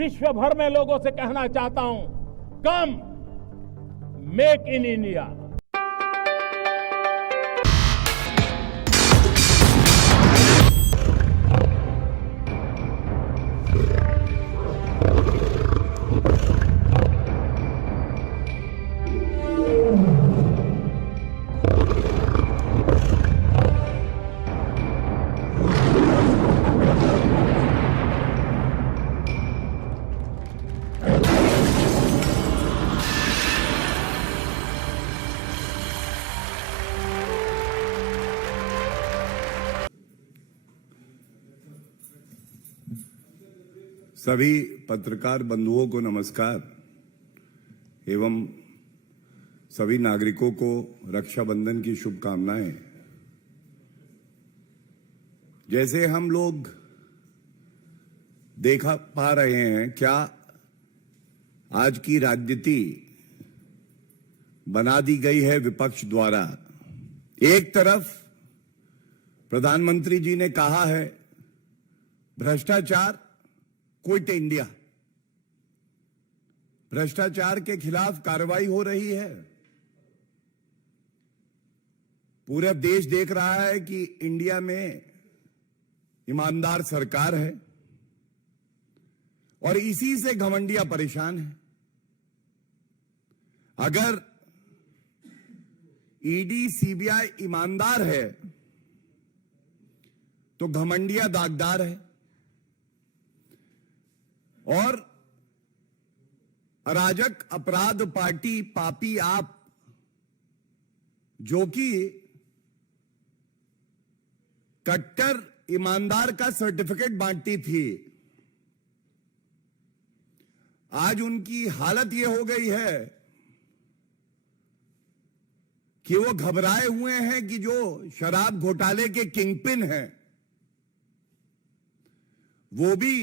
विश्व भर में लोगों से कहना चाहता हूं, कम मेक इन इंडिया। सभी पत्रकार बंधुओं को नमस्कार एवं सभी नागरिकों को रक्षाबंधन की शुभकामनाएं। जैसे हम लोग देखा पा रहे हैं, क्या आज की राजनीति बना दी गई है विपक्ष द्वारा। एक तरफ प्रधानमंत्री जी ने कहा है भ्रष्टाचार क्विट इंडिया, भ्रष्टाचार के खिलाफ कार्रवाई हो रही है। पूरा देश देख रहा है कि इंडिया में ईमानदार सरकार है और इसी से घमंडिया परेशान है। अगर ईडी सीबीआई ईमानदार है तो घमंडिया दागदार है और अराजक अपराध पार्टी पापी आप, जो कि कट्टर ईमानदार का सर्टिफिकेट बांटती थी, आज उनकी हालत यह हो गई है कि वो घबराए हुए हैं कि जो शराब घोटाले के किंगपिन हैं वो भी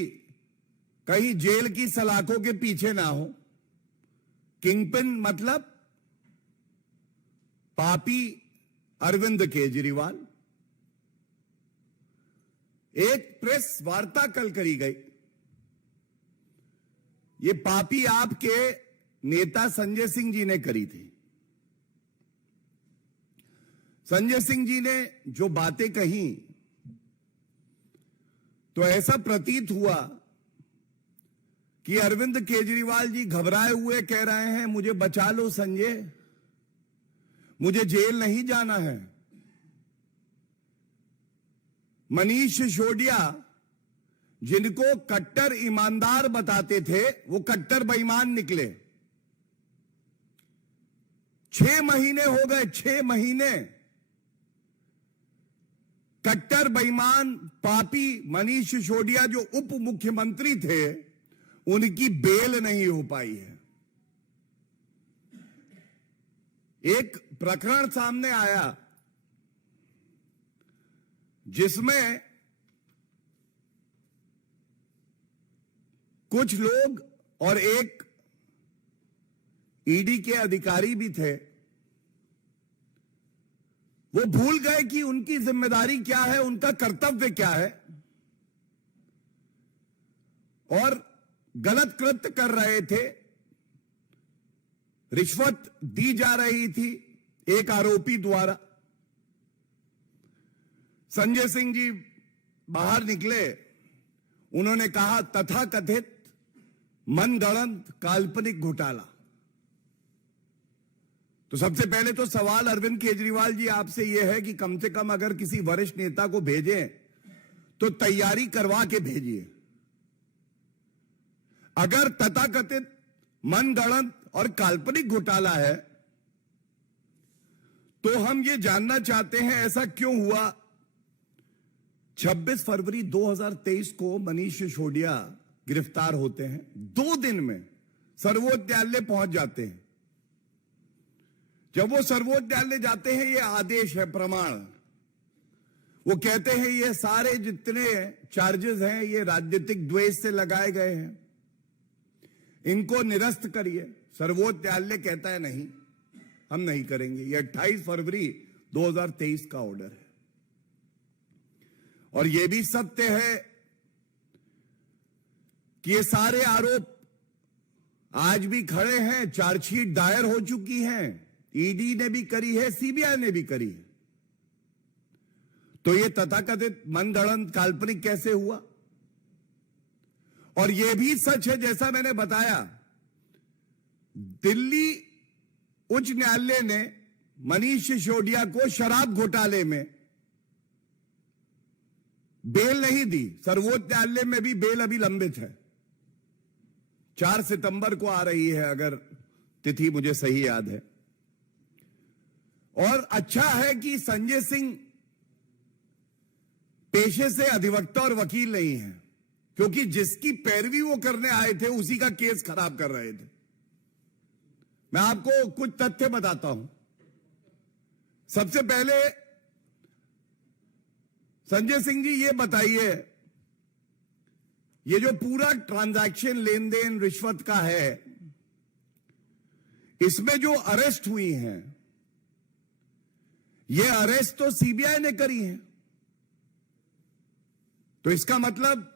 कहीं जेल की सलाखों के पीछे ना हो। किंगपिन मतलब पापी अरविंद केजरीवाल। एक प्रेस वार्ता कल करी गई, ये पापी आपके नेता संजय सिंह जी ने करी थी। संजय सिंह जी ने जो बातें कही तो ऐसा प्रतीत हुआ कि अरविंद केजरीवाल जी घबराए हुए कह रहे हैं मुझे बचा लो संजय, मुझे जेल नहीं जाना है। मनीष सिसोदिया जिनको कट्टर ईमानदार बताते थे वो कट्टर बेईमान निकले। 6 महीने हो गए, 6 महीने कट्टर बेईमान पापी मनीष सिसोदिया जो उप मुख्यमंत्री थे उनकी बेल नहीं हो पाई है। एक प्रकरण सामने आया जिसमें कुछ लोग और एक ईडी के अधिकारी भी थे, वो भूल गए कि उनकी जिम्मेदारी क्या है, उनका कर्तव्य क्या है और गलत कृत्य कर रहे थे। रिश्वत दी जा रही थी एक आरोपी द्वारा। संजय सिंह जी बाहर निकले, उन्होंने कहा तथाकथित मनगढ़ंत काल्पनिक घोटाला। तो सबसे पहले तो सवाल अरविंद केजरीवाल जी आपसे यह है कि कम से कम अगर किसी वरिष्ठ नेता को भेजें तो तैयारी करवा के भेजिए। अगर तथाकथित मनगढ़ंत और काल्पनिक घोटाला है तो हम ये जानना चाहते हैं ऐसा क्यों हुआ। 26 फरवरी 2023 को मनीष सिसोदिया गिरफ्तार होते हैं, 2 दिन में सर्वोच्च न्यायालय पहुंच जाते हैं। जब वो सर्वोच्च न्यायालय जाते हैं, ये आदेश है, प्रमाण, वो कहते हैं ये सारे जितने चार्जेस हैं ये राजनीतिक द्वेष से लगाए गए हैं, इनको निरस्त करिए। सर्वोच्च न्यायालय कहता है नहीं, हम नहीं करेंगे। ये 28 फरवरी 2023 का ऑर्डर है। और यह भी सत्य है कि ये सारे आरोप आज भी खड़े हैं, चार्जशीट दायर हो चुकी हैं, ईडी ने भी करी है, सीबीआई ने भी करी है, तो ये तथाकथित मनगढ़ंत काल्पनिक कैसे हुआ? और यह भी सच है, जैसा मैंने बताया, दिल्ली उच्च न्यायालय ने मनीष सिसोदिया को शराब घोटाले में बेल नहीं दी। सर्वोच्च न्यायालय में भी बेल अभी लंबित है, 4 सितंबर को आ रही है, अगर तिथि मुझे सही याद है। और अच्छा है कि संजय सिंह पेशे से अधिवक्ता और वकील नहीं है, क्योंकि जिसकी पैरवी वो करने आए थे उसी का केस खराब कर रहे थे। मैं आपको कुछ तथ्य बताता हूं। सबसे पहले संजय सिंह जी, ये बताइए, ये जो पूरा ट्रांजैक्शन लेन देन रिश्वत का है, इसमें जो अरेस्ट हुई हैं, ये अरेस्ट तो सीबीआई ने करी है। तो इसका मतलब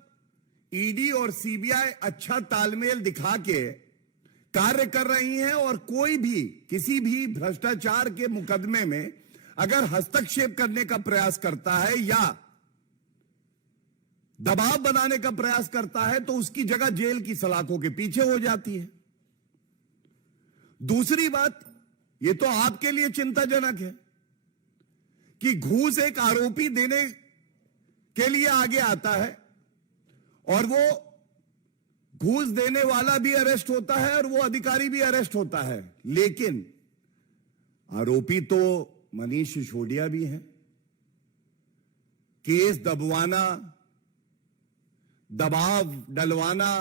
ईडी और सीबीआई अच्छा तालमेल दिखा के कार्य कर रही हैं, और कोई भी किसी भी भ्रष्टाचार के मुकदमे में अगर हस्तक्षेप करने का प्रयास करता है या दबाव बनाने का प्रयास करता है तो उसकी जगह जेल की सलाखों के पीछे हो जाती है। दूसरी बात, यह तो आपके लिए चिंताजनक है कि घूस एक आरोपी देने के लिए आगे आता है और वो घूस देने वाला भी अरेस्ट होता है और वो अधिकारी भी अरेस्ट होता है, लेकिन आरोपी तो मनीष सिसोदिया भी है। केस दबवाना, दबाव डलवाना,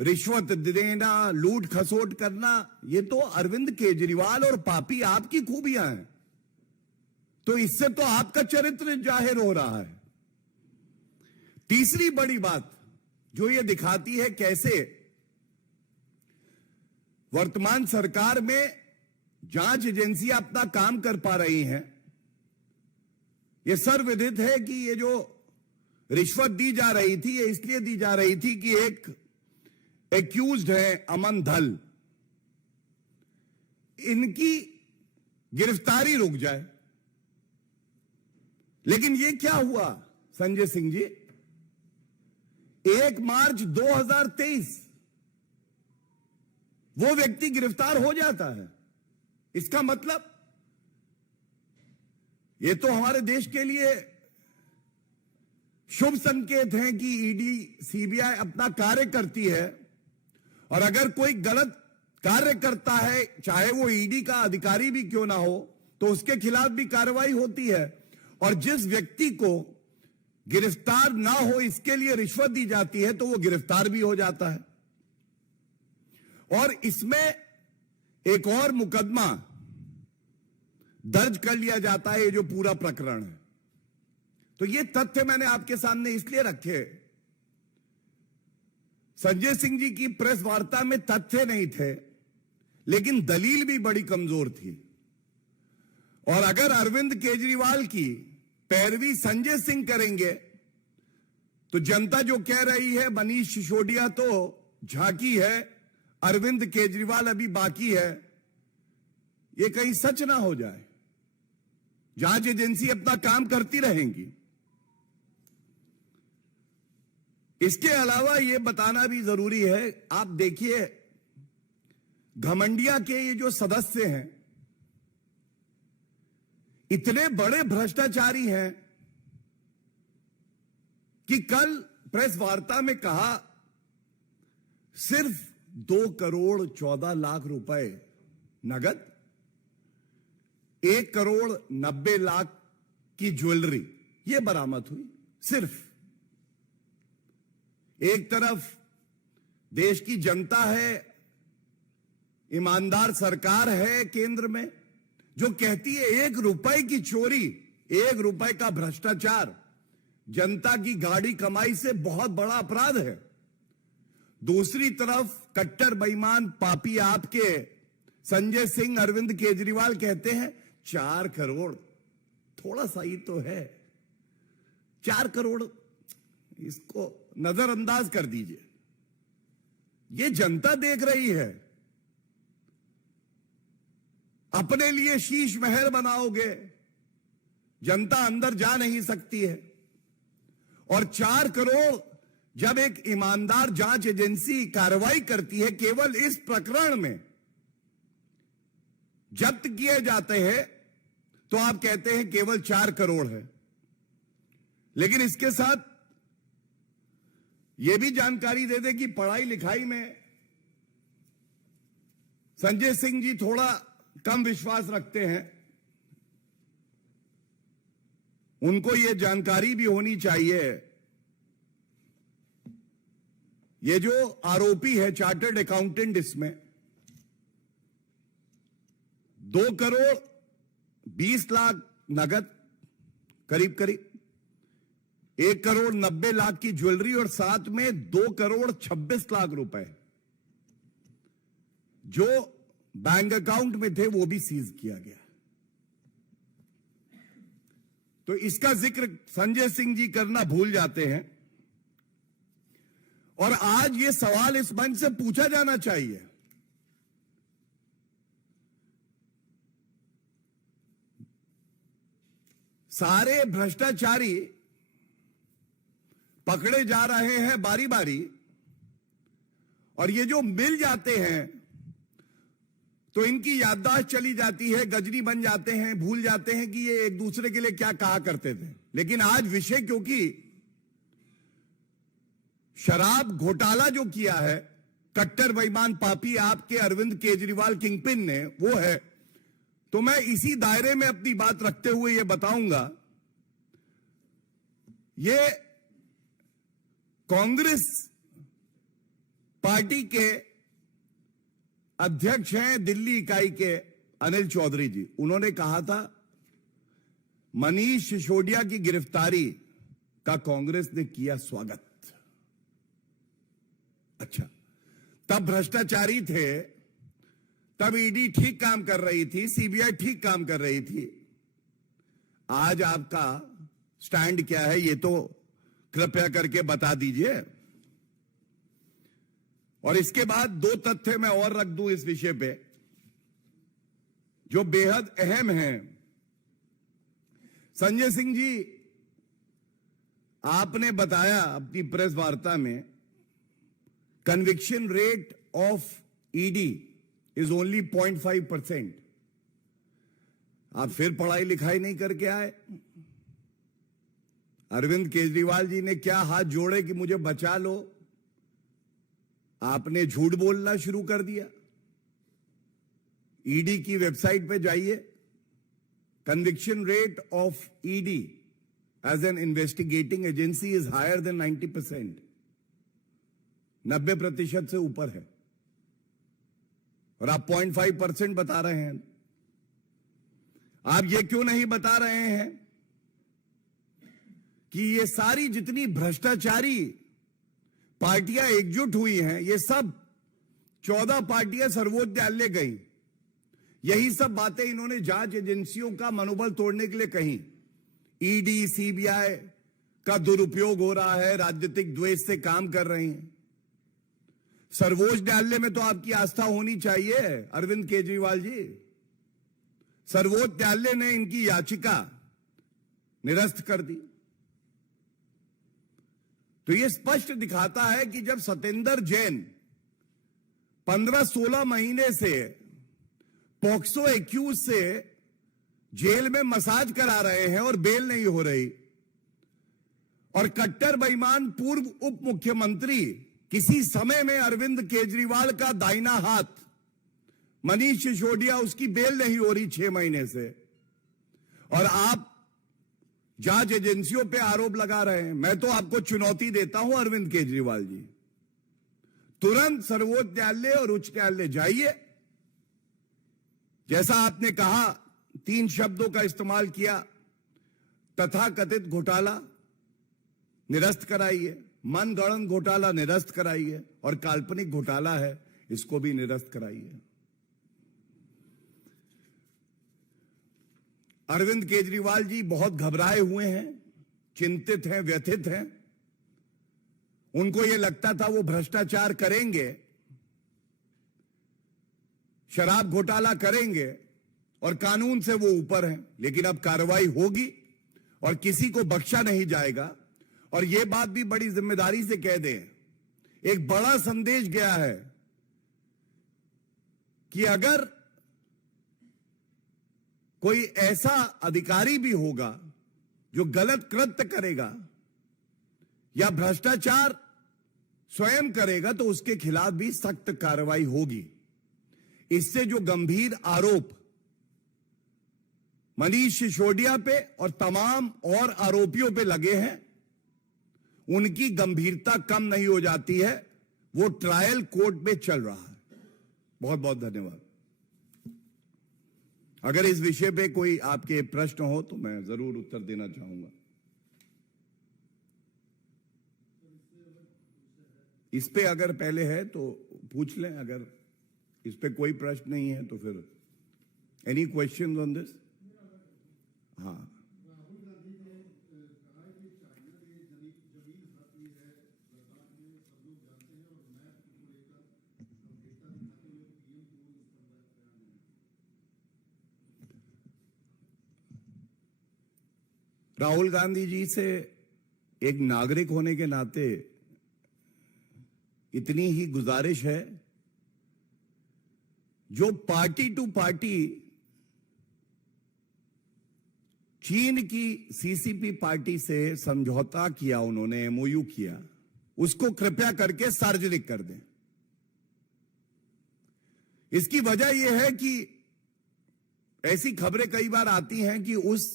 रिश्वत देना, लूट खसोट करना, ये तो अरविंद केजरीवाल और पापी आपकी खूबियां हैं। तो इससे तो आपका चरित्र जाहिर हो रहा है। तीसरी बड़ी बात जो ये दिखाती है कैसे वर्तमान सरकार में जांच एजेंसियां अपना काम कर पा रही हैं, यह सर्वविदित है कि ये जो रिश्वत दी जा रही थी, ये इसलिए दी जा रही थी कि एक एक्यूज्ड है अमन धल, इनकी गिरफ्तारी रुक जाए। लेकिन ये क्या हुआ संजय सिंह जी, 1 मार्च 2023 वो व्यक्ति गिरफ्तार हो जाता है। इसका मतलब ये तो हमारे देश के लिए शुभ संकेत है कि ईडी सीबीआई अपना कार्य करती है, और अगर कोई गलत कार्य करता है, चाहे वो ईडी का अधिकारी भी क्यों ना हो, तो उसके खिलाफ भी कार्रवाई होती है। और जिस व्यक्ति को गिरफ्तार ना हो इसके लिए रिश्वत दी जाती है तो वो गिरफ्तार भी हो जाता है। और इसमें एक और मुकदमा दर्ज कर लिया जाता है, ये जो पूरा प्रकरण है। तो ये तथ्य मैंने आपके सामने इसलिए रखे, संजय सिंह जी की प्रेस वार्ता में तथ्य नहीं थे, लेकिन दलील भी बड़ी कमजोर थी। और अगर अरविंद केजरीवाल की पैरवी संजय सिंह करेंगे तो जनता जो कह रही है मनीष सिसोदिया तो झांकी है, अरविंद केजरीवाल अभी बाकी है, ये कहीं सच ना हो जाए। जांच एजेंसी अपना काम करती रहेंगी। इसके अलावा यह बताना भी जरूरी है, आप देखिए घमंडिया के ये जो सदस्य हैं इतने बड़े भ्रष्टाचारी हैं कि कल प्रेस वार्ता में कहा सिर्फ 2 करोड़ 14 लाख रुपए नगद, 1 करोड़ 90 लाख की ज्वेलरी यह बरामद हुई। सिर्फ एक तरफ देश की जनता है, ईमानदार सरकार है केंद्र में जो कहती है 1 रुपए की चोरी, 1 रुपए का भ्रष्टाचार जनता की गाड़ी कमाई से बहुत बड़ा अपराध है। दूसरी तरफ कट्टर बेईमान पापी आपके संजय सिंह, अरविंद केजरीवाल कहते हैं 4 करोड़ थोड़ा सा ही तो है, 4 करोड़ इसको नजरअंदाज कर दीजिए। ये जनता देख रही है। अपने लिए शीश महल बनाओगे, जनता अंदर जा नहीं सकती है। और 4 करोड़ जब एक ईमानदार जांच एजेंसी कार्रवाई करती है, केवल इस प्रकरण में जब्त किए जाते हैं, तो आप कहते हैं केवल 4 करोड़ है। लेकिन इसके साथ यह भी जानकारी दे दे कि पढ़ाई लिखाई में संजय सिंह जी थोड़ा कम विश्वास रखते हैं। उनको यह जानकारी भी होनी चाहिए, ये जो आरोपी है चार्टर्ड अकाउंटेंट, इसमें 2 करोड़ 20 लाख नगद, करीब करीब 1 करोड़ 90 लाख की ज्वेलरी और साथ में 2 करोड़ 26 लाख रुपए जो बैंक अकाउंट में थे वो भी सीज किया गया। तो इसका जिक्र संजय सिंह जी करना भूल जाते हैं। और आज ये सवाल इस मंच से पूछा जाना चाहिए, सारे भ्रष्टाचारी पकड़े जा रहे हैं बारी बारी, और ये जो मिल जाते हैं तो इनकी याददाश्त चली जाती है, गजनी बन जाते हैं, भूल जाते हैं कि ये एक दूसरे के लिए क्या कहा करते थे। लेकिन आज विषय क्योंकि शराब घोटाला जो किया है कट्टर बेईमान पापी आपके अरविंद केजरीवाल किंगपिन ने, वो है, तो मैं इसी दायरे में अपनी बात रखते हुए यह बताऊंगा, ये कांग्रेस पार्टी के अध्यक्ष हैं दिल्ली इकाई के अनिल चौधरी जी। उन्होंने कहा था मनीष सिसोदिया की गिरफ्तारी का कांग्रेस ने किया स्वागत। अच्छा, तब भ्रष्टाचारी थे, तब ईडी ठीक काम कर रही थी, सीबीआई ठीक काम कर रही थी। आज आपका स्टैंड क्या है ये तो कृपया करके बता दीजिए। और इसके बाद 2 तथ्य मैं और रख दूं इस विषय पे जो बेहद अहम हैं। संजय सिंह जी, आपने बताया अपनी प्रेस वार्ता में conviction rate of ED is only 0.5%। आप फिर पढ़ाई लिखाई नहीं करके आए। अरविंद केजरीवाल जी ने क्या हाथ जोड़े कि मुझे बचा लो, आपने झूठ बोलना शुरू कर दिया। ईडी की वेबसाइट पे जाइए, conviction rate of ED as an investigating agency is higher than 90%, 90% से ऊपर है, और आप 0.5% बता रहे हैं। आप ये क्यों नहीं बता रहे हैं कि ये सारी जितनी भ्रष्टाचारी पार्टियां एकजुट हुई हैं, ये सब 14 पार्टियां सर्वोच्च न्यायालय गई, यही सब बातें इन्होंने जांच एजेंसियों का मनोबल तोड़ने के लिए कही। ईडी सीबीआई का दुरुपयोग हो रहा है, राजनीतिक द्वेष से काम कर रही हैं। सर्वोच्च न्यायालय में तो आपकी आस्था होनी चाहिए अरविंद केजरीवाल जी। सर्वोच्च न्यायालय ने इनकी याचिका निरस्त कर दी। तो यह स्पष्ट दिखाता है कि जब सतेंद्र जैन 15-16 महीने से पॉक्सो एक्यूज से जेल में मसाज करा रहे हैं और बेल नहीं हो रही, और कट्टर बेईमान पूर्व उप मुख्यमंत्री किसी समय में अरविंद केजरीवाल का दाहिना हाथ मनीष सिसोदिया, उसकी बेल नहीं हो रही 6 महीने से, और आप जांच एजेंसियों पे आरोप लगा रहे हैं। मैं तो आपको चुनौती देता हूं अरविंद केजरीवाल जी, तुरंत सर्वोच्च न्यायालय और उच्च न्यायालय जाइए। जैसा आपने कहा, 3 शब्दों का इस्तेमाल किया, तथाकथित घोटाला निरस्त कराइए, मनगढ़ंत घोटाला निरस्त कराइए, और काल्पनिक घोटाला है इसको भी निरस्त कराइए। अरविंद केजरीवाल जी बहुत घबराए हुए हैं, चिंतित हैं, व्यथित हैं, उनको यह लगता था वो भ्रष्टाचार करेंगे, शराब घोटाला करेंगे और कानून से वो ऊपर हैं। लेकिन अब कार्रवाई होगी और किसी को बख्शा नहीं जाएगा। और यह बात भी बड़ी जिम्मेदारी से कह दें, एक बड़ा संदेश गया है कि अगर कोई ऐसा अधिकारी भी होगा जो गलत कृत्य करेगा या भ्रष्टाचार स्वयं करेगा तो उसके खिलाफ भी सख्त कार्रवाई होगी। इससे जो गंभीर आरोप मनीष सिसोदिया पे और तमाम और आरोपियों पे लगे हैं, उनकी गंभीरता कम नहीं हो जाती है। वो ट्रायल कोर्ट में चल रहा है। बहुत बहुत धन्यवाद। अगर इस विषय पे कोई आपके प्रश्न हो तो मैं जरूर उत्तर देना चाहूंगा। इस पे अगर पहले है तो पूछ लें, अगर इस पे कोई प्रश्न नहीं है तो फिर एनी क्वेश्चन ऑन दिस? हाँ, राहुल गांधी जी से एक नागरिक होने के नाते इतनी ही गुजारिश है, जो पार्टी टू पार्टी चीन की सीसीपी पार्टी से समझौता किया, उन्होंने एमओयू किया, उसको कृपया करके सार्वजनिक कर दें। इसकी वजह यह है कि ऐसी खबरें कई बार आती हैं कि उस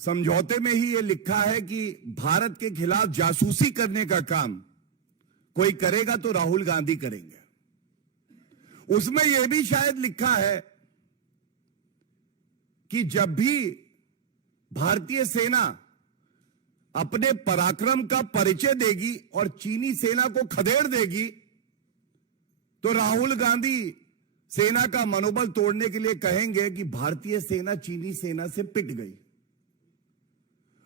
समझौते में ही यह लिखा है कि भारत के खिलाफ जासूसी करने का काम कोई करेगा तो राहुल गांधी करेंगे। उसमें यह भी शायद लिखा है कि जब भी भारतीय सेना अपने पराक्रम का परिचय देगी और चीनी सेना को खदेड़ देगी तो राहुल गांधी सेना का मनोबल तोड़ने के लिए कहेंगे कि भारतीय सेना चीनी सेना से पिट गई।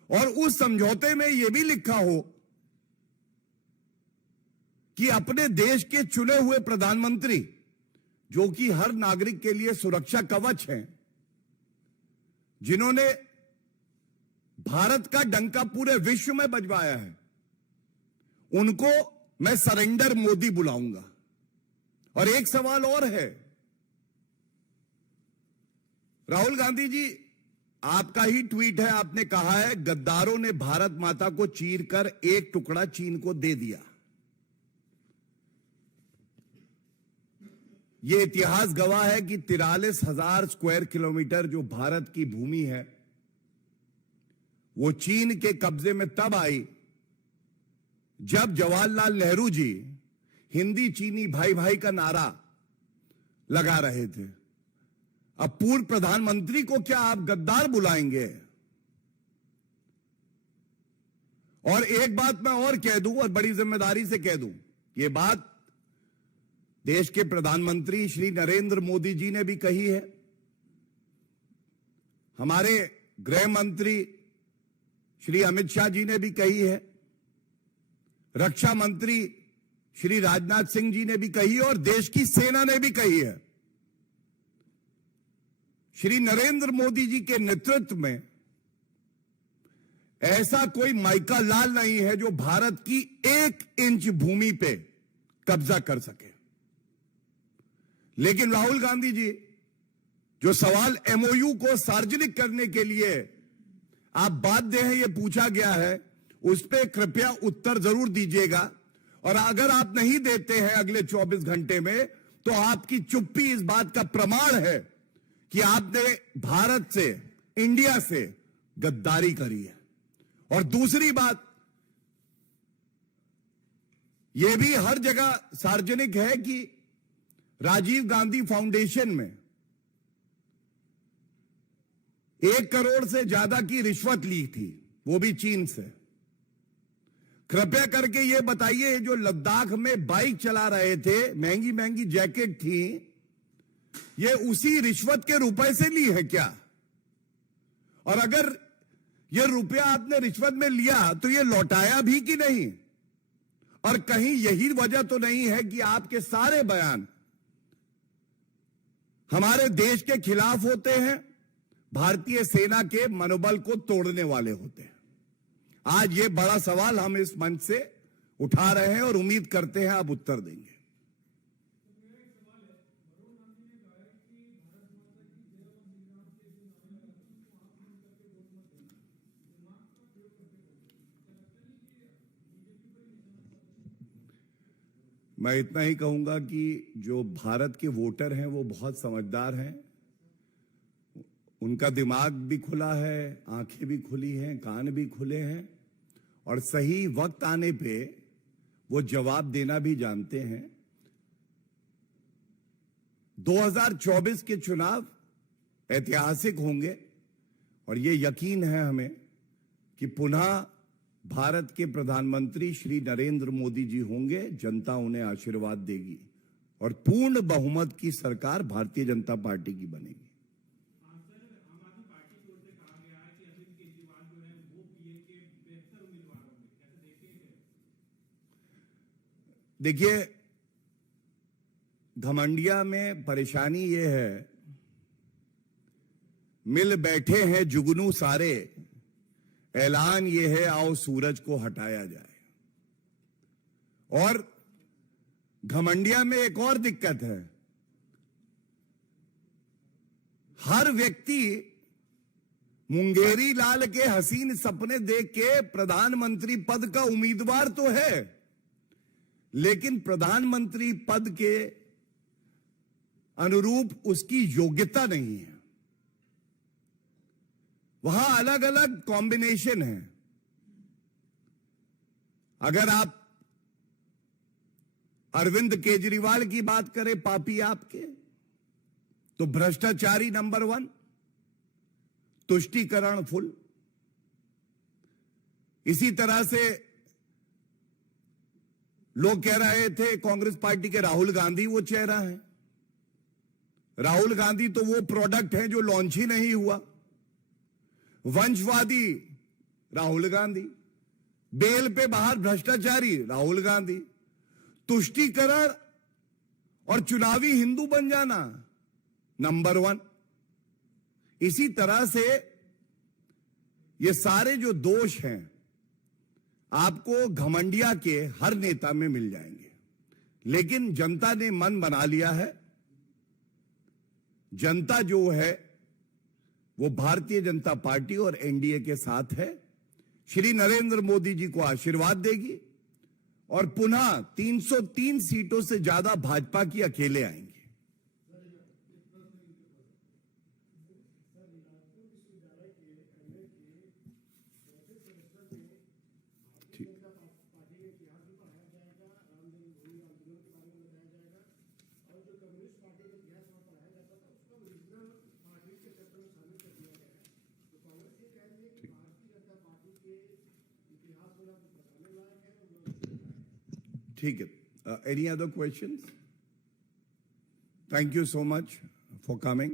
और उस समझौते में यह भी लिखा हो कि अपने देश के चुने हुए प्रधानमंत्री, जो कि हर नागरिक के लिए सुरक्षा कवच हैं, जिन्होंने भारत का डंका पूरे विश्व में बजवाया है, उनको मैं सरेंडर मोदी बुलाऊंगा। और एक सवाल और है, राहुल गांधी जी, आपका ही ट्वीट है, आपने कहा है गद्दारों ने भारत माता को चीरकर एक टुकड़ा चीन को दे दिया। यह इतिहास गवाह है कि 43,000 स्क्वायर किलोमीटर जो भारत की भूमि है वो चीन के कब्जे में तब आई जब जवाहरलाल नेहरू जी हिंदी चीनी भाई भाई का नारा लगा रहे थे। अब पूर्व प्रधानमंत्री को क्या आप गद्दार बुलाएंगे? और एक बात मैं और कह दूं, और बड़ी जिम्मेदारी से कह दूं, यह बात देश के प्रधानमंत्री श्री नरेंद्र मोदी जी ने भी कही है, हमारे गृह मंत्री श्री अमित शाह जी ने भी कही है, रक्षा मंत्री श्री राजनाथ सिंह जी ने भी कही है और देश की सेना ने भी कही है। श्री नरेंद्र मोदी जी के नेतृत्व में ऐसा कोई माइका लाल नहीं है जो भारत की 1 इंच भूमि पे कब्जा कर सके। लेकिन राहुल गांधी जी, जो सवाल एमओयू को सार्वजनिक करने के लिए आप बाध्य हैं, यह पूछा गया है, उस पर कृपया उत्तर जरूर दीजिएगा। और अगर आप नहीं देते हैं अगले 24 घंटे में, तो आपकी चुप्पी इस बात का प्रमाण है कि आपने भारत से, इंडिया से गद्दारी करी है। और दूसरी बात, यह भी हर जगह सार्वजनिक है कि राजीव गांधी फाउंडेशन में 1 करोड़ से ज्यादा की रिश्वत ली थी, वो भी चीन से। कृपया करके यह बताइए, जो लद्दाख में बाइक चला रहे थे, महंगी महंगी जैकेट थी, ये उसी रिश्वत के रुपए से ली है क्या? और अगर ये रुपया आपने रिश्वत में लिया तो ये लौटाया भी कि नहीं? और कहीं यही वजह तो नहीं है कि आपके सारे बयान हमारे देश के खिलाफ होते हैं, भारतीय सेना के मनोबल को तोड़ने वाले होते हैं? आज ये बड़ा सवाल हम इस मंच से उठा रहे हैं और उम्मीद करते हैं आप उत्तर देंगे। मैं इतना ही कहूंगा कि जो भारत के वोटर हैं वो बहुत समझदार हैं, उनका दिमाग भी खुला है, आंखें भी खुली हैं, कान भी खुले हैं और सही वक्त आने पे वो जवाब देना भी जानते हैं। 2024 के चुनाव ऐतिहासिक होंगे और ये यकीन है हमें कि पुनः भारत के प्रधानमंत्री श्री नरेंद्र मोदी जी होंगे, जनता उन्हें आशीर्वाद देगी और पूर्ण बहुमत की सरकार भारतीय जनता पार्टी की बनेगी। देखिए, घमंडिया में परेशानी ये है, मिल बैठे हैं जुगनू सारे, ऐलान ये है आओ सूरज को हटाया जाए। और घमंडिया में एक और दिक्कत है, हर व्यक्ति मुंगेरी लाल के हसीन सपने देख के प्रधानमंत्री पद का उम्मीदवार तो है, लेकिन प्रधानमंत्री पद के अनुरूप उसकी योग्यता नहीं है। वहां अलग अलग कॉम्बिनेशन है। अगर आप अरविंद केजरीवाल की बात करें, पापी आपके, तो भ्रष्टाचारी नंबर 1, तुष्टीकरण फुल। इसी तरह से लोग कह रहे थे कांग्रेस पार्टी के राहुल गांधी वो चेहरा है। राहुल गांधी तो वो प्रोडक्ट है जो लॉन्च ही नहीं हुआ। वंशवादी राहुल गांधी, बेल पे बाहर भ्रष्टाचारी राहुल गांधी, तुष्टीकरण और चुनावी हिंदू बन जाना नंबर 1। इसी तरह से ये सारे जो दोष हैं आपको घमंडिया के हर नेता में मिल जाएंगे, लेकिन जनता ने मन बना लिया है। जनता जो है वो भारतीय जनता पार्टी और एनडीए के साथ है, श्री नरेंद्र मोदी जी को आशीर्वाद देगी और पुनः 303 सीटों से ज्यादा भाजपा की अकेले आएंगे। ठीक है, any other questions? Thank you so much for coming.